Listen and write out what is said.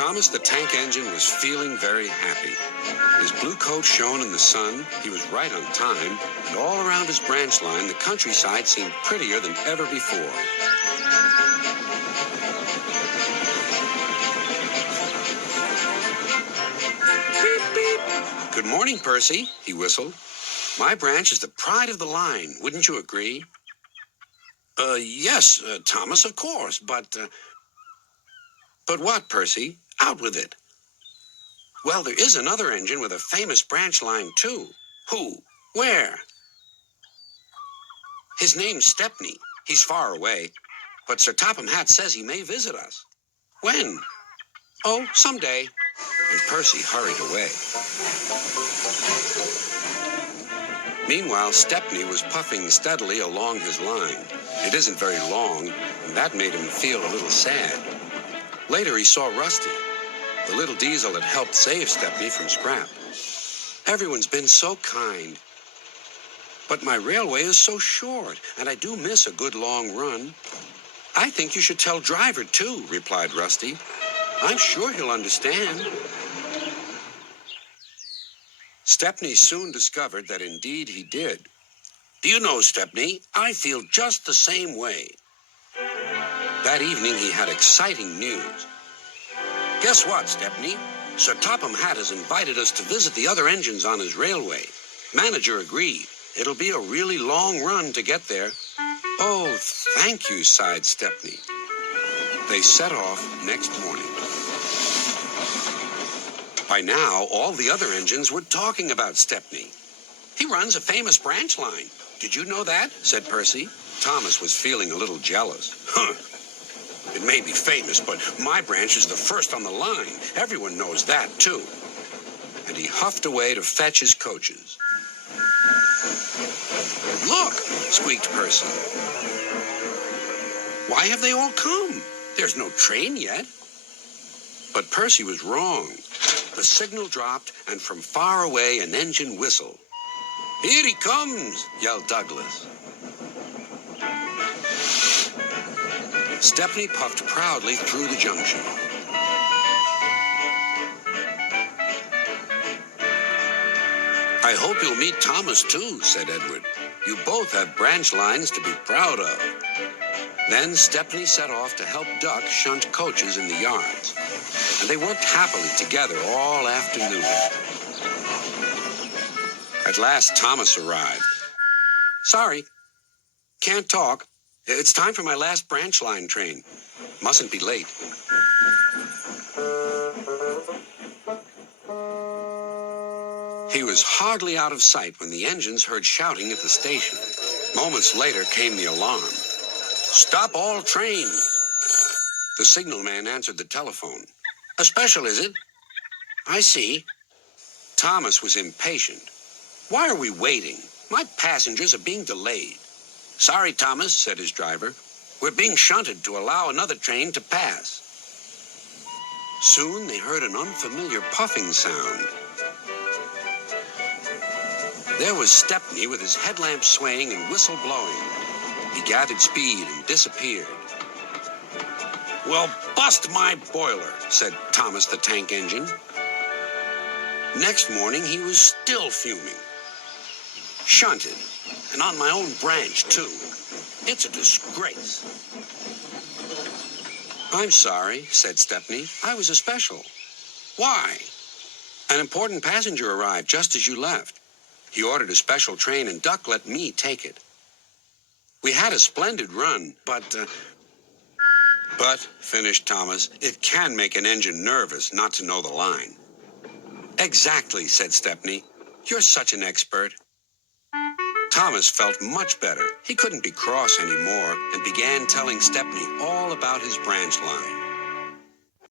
Thomas the Tank Engine was feeling very happy. His blue coat shone in the sun, he was right on time, and all around his branch line, the countryside seemed prettier than ever before. Beep, beep. Good morning, Percy, he whistled. My branch is the pride of the line, wouldn't you agree? Yes, Thomas, of course, but what, Percy? Out with it. Well, there is another engine with a famous branch line, too. Who? Where? His name's Stepney. He's far away, but Sir Topham Hatt says he may visit us. When? Oh, someday. And Percy hurried away. Meanwhile, Stepney was puffing steadily along his line. It isn't very long, and that made him feel a little sad. Later, he saw Rusty, the little diesel that helped save Stepney from scrap. Everyone's been so kind. But my railway is so short, and I do miss a good long run. I think you should tell Driver, too, replied Rusty. I'm sure he'll understand. Stepney soon discovered that indeed he did. Do you know, Stepney, I feel just the same way. That evening he had exciting news. Guess what, Stepney? Sir Topham Hatt has invited us to visit the other engines on his railway. Manager agreed. It'll be a really long run to get there. Oh, thank you, sighed Stepney. They set off next morning. By now, all the other engines were talking about Stepney. He runs a famous branch line. Did you know that? Said Percy. Thomas was feeling a little jealous. Huh. It may be famous, but my branch is the first on the line. Everyone knows that, too. And he huffed away to fetch his coaches. Look, squeaked Percy. Why have they all come? There's no train yet. But Percy was wrong. The signal dropped, and from far away an engine whistled. Here he comes, yelled Douglas. Stepney puffed proudly through the junction. I hope you'll meet Thomas, too, said Edward. You both have branch lines to be proud of. Then Stepney set off to help Duck shunt coaches in the yards. And they worked happily together all afternoon. At last, Thomas arrived. Sorry, can't talk. It's time for my last branch line train. Mustn't be late. He was hardly out of sight when the engines heard shouting at the station. Moments later came the alarm. Stop all trains. The signalman answered the telephone. A special, is it? I see. Thomas was impatient. Why are we waiting? My passengers are being delayed. Sorry, Thomas, said his driver. We're being shunted to allow another train to pass. Soon they heard an unfamiliar puffing sound. There was Stepney with his headlamp swaying and whistle blowing. He gathered speed and disappeared. Well, bust my boiler, said Thomas the Tank Engine. Next morning, he was still fuming. Shunted, and on my own branch, too. It's a disgrace. I'm sorry, said Stepney. I was a special. Why? An important passenger arrived just as you left. He ordered a special train, and Duck let me take it. We had a splendid run, but, finished Thomas, it can make an engine nervous not to know the line. Exactly, said Stepney. You're such an expert. Thomas felt much better. He couldn't be cross anymore and began telling Stepney all about his branch line.